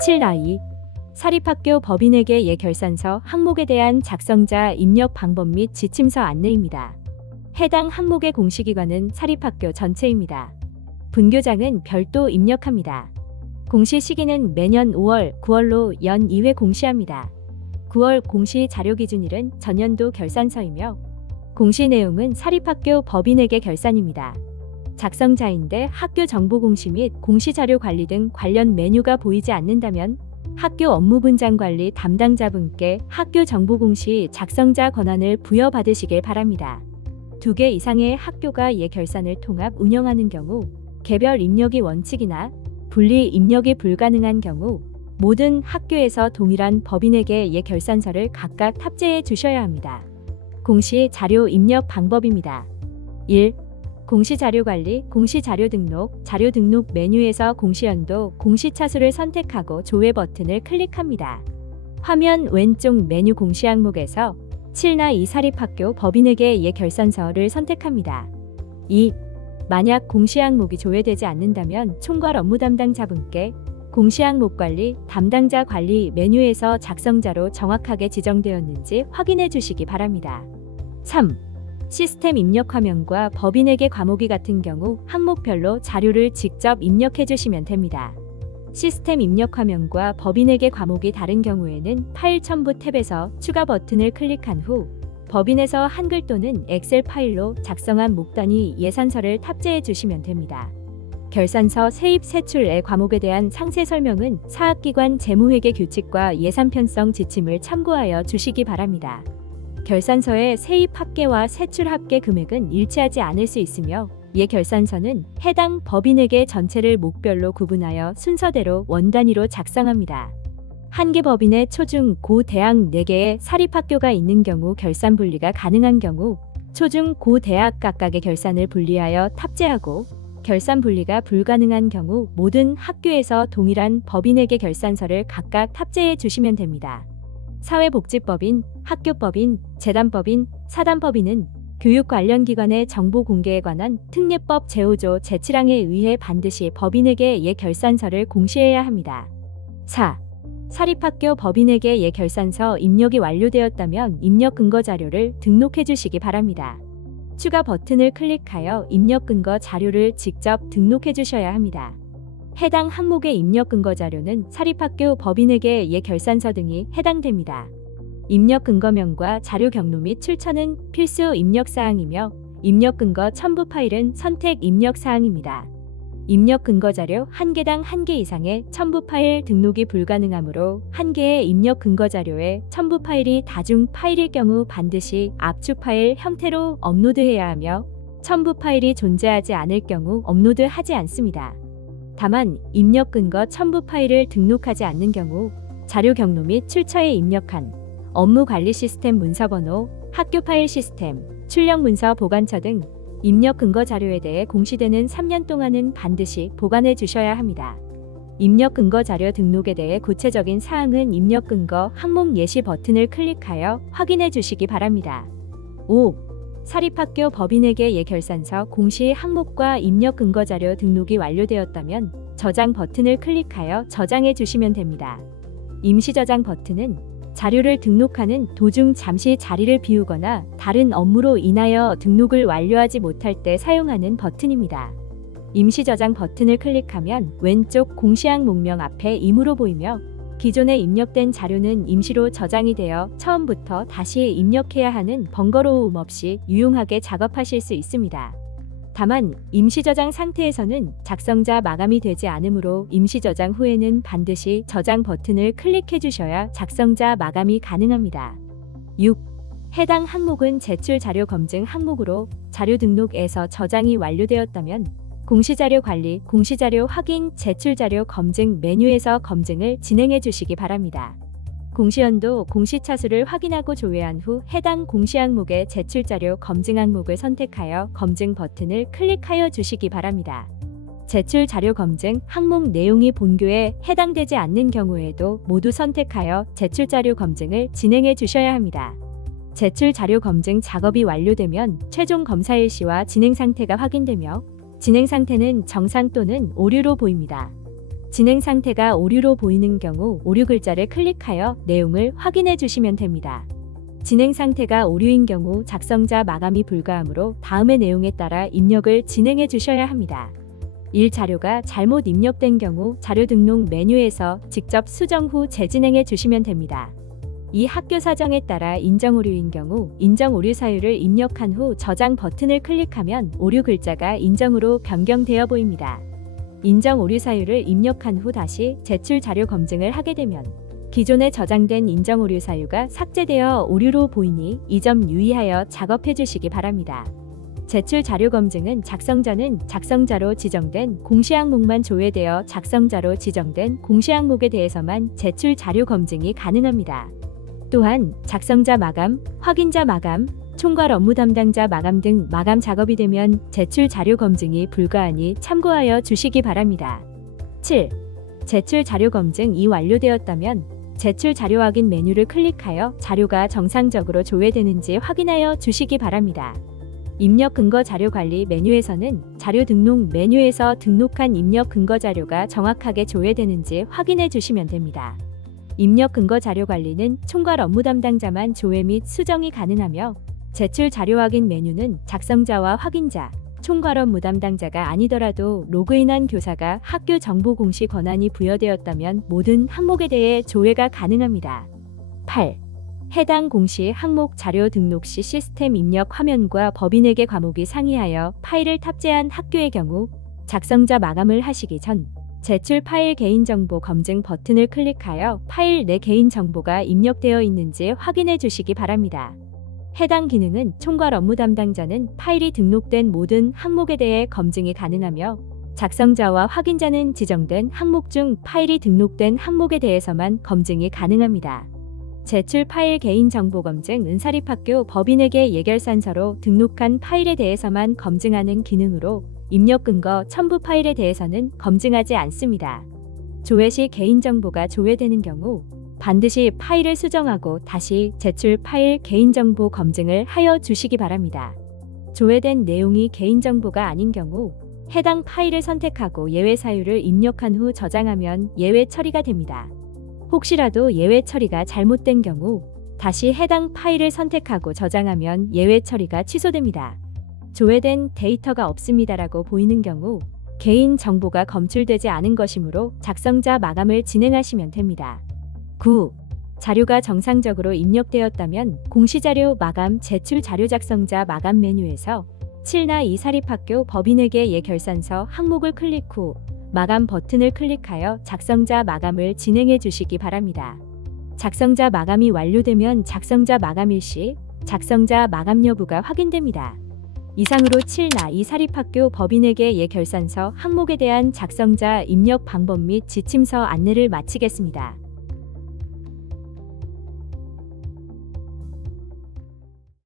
7.2. 사립학교 법인에게 예결산서 항목에 대한 작성자 입력 방법 및 지침서 안내입니다. 해당 항목의 공시기관은 사립학교 전체입니다. 분교장은 별도 입력합니다. 공시 시기는 매년 5월, 9월로 연 2회 공시합니다. 9월 공시 자료 기준일은 전년도 결산서이며 공시 내용은 사립학교 법인에게 결산입니다. 작성자인데 학교 정보 공시 및 공시 자료 관리 등 관련 메뉴가 보이지 않는다면 학교 업무 분장 관리 담당자분께 학교 정보 공시 작성자 권한을 부여받으시길 바랍니다. 2개 이상의 학교가 예결산을 통합 운영하는 경우 개별 입력이 원칙이나 분리 입력이 불가능한 경우 모든 학교에서 동일한 법인에게 예결산서를 각각 탑재해 주셔야 합니다. 공시 자료 입력 방법입니다. 1. 공시자료관리, 공시자료 등록 메뉴에서 공시연도, 공시차수를 선택하고 조회 버튼을 클릭합니다. 화면 왼쪽 메뉴 공시 항목에서 7나 2 사립학교 법인에게 예결산서를 선택합니다. 2. 만약 공시 항목이 조회되지 않는다면 총괄 업무 담당자분께 공시 항목 관리, 담당자 관리 메뉴에서 작성자로 정확하게 지정되었는지 확인해 주시기 바랍니다. 3. 시스템 입력 화면과 법인에게 과목이 같은 경우 항목별로 자료를 직접 입력해 주시면 됩니다. 시스템 입력 화면과 법인에게 과목이 다른 경우에는 파일 첨부 탭에서 추가 버튼을 클릭한 후 법인에서 한글 또는 엑셀 파일로 작성한 목단위 예산서를 탑재해 주시면 됩니다. 결산서 세입 세출의 과목에 대한 상세 설명은 사학기관 재무회계 규칙과 예산 편성 지침을 참고하여 주시기 바랍니다. 결산서의 세입 합계와 세출 합계 금액은 일치하지 않을 수 있으며 예결산서는 해당 법인에게 전체를 목별로 구분하여 순서대로 원단위로 작성합니다. 한 개 법인의 초중 고 대학 4개의 사립학교가 있는 경우 결산 분리가 가능한 경우 초중 고 대학 각각의 결산을 분리하여 탑재하고 결산 분리가 불가능한 경우 모든 학교에서 동일한 법인에게 결산서를 각각 탑재해 주시면 됩니다. 사회복지법인, 학교법인, 재단법인, 사단법인은 교육 관련 기관의 정보 공개에 관한 특례법 제5조 제7항에 의해 반드시 법인에게 예결산서를 공시해야 합니다. 4. 사립학교 법인에게 예결산서 입력이 완료되었다면 입력 근거 자료를 등록해 주시기 바랍니다. 추가 버튼을 클릭하여 입력 근거 자료를 직접 등록해 주셔야 합니다. 해당 항목의 입력 근거 자료는 사립학교 법인에게 예결산서 등이 해당됩니다. 입력 근거명과 자료 경로 및 출처는 필수 입력 사항이며 입력 근거 첨부 파일은 선택 입력 사항입니다. 입력 근거 자료 1개당 1개 이상의 첨부 파일 등록이 불가능하므로 1개의 입력 근거 자료에 첨부 파일이 다중 파일일 경우 반드시 압축 파일 형태로 업로드해야 하며 첨부 파일이 존재하지 않을 경우 업로드하지 않습니다. 다만 입력 근거 첨부 파일을 등록하지 않는 경우 자료 경로 및 출처에 입력한 업무 관리 시스템 문서번호, 학교 파일 시스템, 출력 문서 보관처 등 입력 근거 자료에 대해 공시되는 3년 동안은 반드시 보관해 주셔야 합니다. 입력 근거 자료 등록에 대해 구체적인 사항은 입력 근거 항목 예시 버튼을 클릭하여 확인해 주시기 바랍니다. 5. 사립학교 법인에게 예결산서 공시 항목과 입력 근거 자료 등록이 완료되었다면 저장 버튼을 클릭하여 저장해 주시면 됩니다. 임시 저장 버튼은 자료를 등록하는 도중 잠시 자리를 비우거나 다른 업무로 인하여 등록을 완료하지 못할 때 사용하는 버튼입니다. 임시 저장 버튼을 클릭하면 왼쪽 공시 항목명 앞에 임으로 보이며 기존에 입력된 자료는 임시로 저장이 되어 처음부터 다시 입력해야 하는 번거로움 없이 유용하게 작업하실 수 있습니다. 다만 임시 저장 상태에서는 작성자 마감이 되지 않으므로 임시 저장 후에는 반드시 저장 버튼을 클릭해 주셔야 작성자 마감이 가능합니다. 6. 해당 항목은 제출 자료 검증 항목으로 자료 등록에서 저장이 완료되었다면 공시자료 관리, 공시자료 확인, 제출자료 검증 메뉴에서 검증을 진행해 주시기 바랍니다. 공시연도, 공시차수를 확인하고 조회한 후 해당 공시 항목의 제출자료 검증 항목을 선택하여 검증 버튼을 클릭하여 주시기 바랍니다. 제출자료 검증 항목 내용이 본교에 해당되지 않는 경우에도 모두 선택하여 제출자료 검증을 진행해 주셔야 합니다. 제출자료 검증 작업이 완료되면 최종 검사 일시와 진행 상태가 확인되며 진행 상태는 정상 또는 오류로 보입니다. 진행 상태가 오류로 보이는 경우 오류 글자를 클릭하여 내용을 확인해 주시면 됩니다. 진행 상태가 오류인 경우 작성자 마감이 불가하므로 다음의 내용에 따라 입력을 진행해 주셔야 합니다. 1. 자료가 잘못 입력된 경우 자료 등록 메뉴에서 직접 수정 후 재진행해 주시면 됩니다. 2. 학교 사정에 따라 인정 오류인 경우 인정 오류 사유를 입력한 후 저장 버튼을 클릭하면 오류 글자가 인정으로 변경되어 보입니다. 인정 오류 사유를 입력한 후 다시 제출 자료 검증을 하게 되면 기존에 저장된 인정 오류 사유가 삭제되어 오류로 보이니 이 점 유의하여 작업해 주시기 바랍니다. 제출 자료 검증은 작성자는 작성자로 지정된 공시 항목만 조회되어 작성자로 지정된 공시 항목에 대해서만 제출 자료 검증이 가능합니다. 또한 작성자 마감, 확인자 마감, 총괄 업무 담당자 마감 등 마감 작업이 되면 제출 자료 검증이 불가하니 참고하여 주시기 바랍니다. 7. 제출 자료 검증이 완료되었다면 제출 자료 확인 메뉴를 클릭하여 자료가 정상적으로 조회되는지 확인하여 주시기 바랍니다. 입력 근거 자료 관리 메뉴에서는 자료 등록 메뉴에서 등록한 입력 근거 자료가 정확하게 조회되는지 확인해 주시면 됩니다. 입력 근거 자료 관리는 총괄 업무 담당자만 조회 및 수정이 가능하며 제출 자료 확인 메뉴는 작성자와 확인자, 총괄 업무 담당자가 아니더라도 로그인한 교사가 학교 정보 공시 권한이 부여되었다면 모든 항목에 대해 조회가 가능합니다. 8. 해당 공시 항목 자료 등록 시 시스템 입력 화면과 법인에게 과목이 상이하여 파일을 탑재한 학교의 경우 작성자 마감을 하시기 전 제출 파일 개인정보 검증 버튼을 클릭하여 파일 내 개인정보가 입력되어 있는지 확인해 주시기 바랍니다. 해당 기능은 총괄 업무 담당자는 파일이 등록된 모든 항목에 대해 검증이 가능하며 작성자와 확인자는 지정된 항목 중 파일이 등록된 항목에 대해서만 검증이 가능합니다. 제출 파일 개인정보 검증은 사립학교 법인에게 예결산서로 등록한 파일에 대해서만 검증하는 기능으로 입력 근거 첨부 파일에 대해서는 검증하지 않습니다. 조회 시 개인정보가 조회되는 경우 반드시 파일을 수정하고 다시 제출 파일 개인정보 검증을 하여 주시기 바랍니다. 조회된 내용이 개인정보가 아닌 경우 해당 파일을 선택하고 예외 사유를 입력한 후 저장하면 예외 처리가 됩니다. 혹시라도 예외 처리가 잘못된 경우 다시 해당 파일을 선택하고 저장하면 예외 처리가 취소됩니다. 조회된 데이터가 없습니다라고 보이는 경우 개인 정보가 검출되지 않은 것이므로 작성자 마감을 진행하시면 됩니다. 9. 자료가 정상적으로 입력되었다면 공시자료 마감 제출 자료 작성자 마감 메뉴에서 7나 2 사립학교 법인에게 예결산서 항목을 클릭 후 마감 버튼을 클릭하여 작성자 마감을 진행해 주시기 바랍니다. 작성자 마감이 완료되면 작성자 마감일 시 작성자 마감 여부가 확인됩니다. 이상으로 7나 2 사립학교 법인에게 예결산서 항목에 대한 작성자 입력 방법 및 지침서 안내를 마치겠습니다.